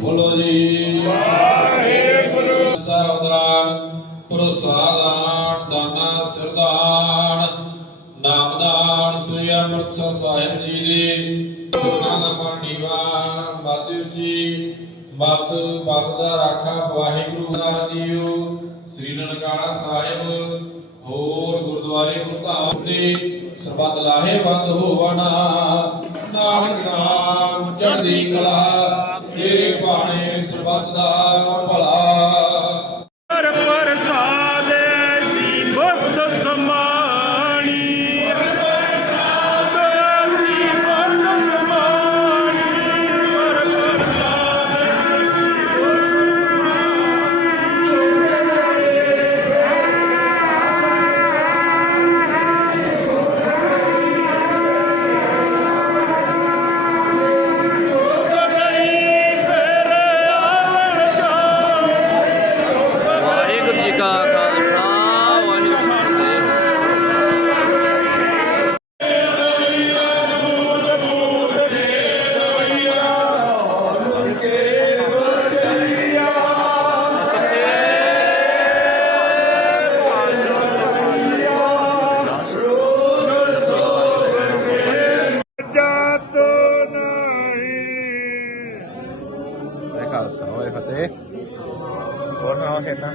ਬੋਲੋ ਜੀ। ਵਾਹਿਗੁਰੂ ਸਾਵਧਾਨ, ਪ੍ਰਸਾਦਾਨ, ਦਾਨਾ ਸਰਦਾਨ ਨਾਮਦਾਨ ਸ੍ਰੀ ਅੰਮ੍ਰਿਤਸਰ ਸਾਹਿਬ ਜੀ ਦੇ ਸਿੱਖਾਂ ਦਾ ਮਨੀਵਾ ਮਤ ਉੱਚੀ ਮਤ ਪਤ ਦਾ ਰਾਖਾ ਵਾਹਿਗੁਰੂ ਦਾ ਜੀਓ। ਸ੍ਰੀ ਨਨਕਾਣਾ ਸਾਹਿਬ, ਹੋਰ ਗੁਰਦੁਆਰੇ ਗੁਰਧਾਮ ਦੇ ਸਰਬੱਤ ਲਾਹੇ ਹੋਵਣਾ। ਨਾਨਕ ਨਾਮ ਚੜ੍ਹਦੀ ਕਲਾ ਤੇਰੇ ਬਾਣੇ ਸਰਬੱਤ ਭਲਾ। salsa. Ó, Corta la baqueta.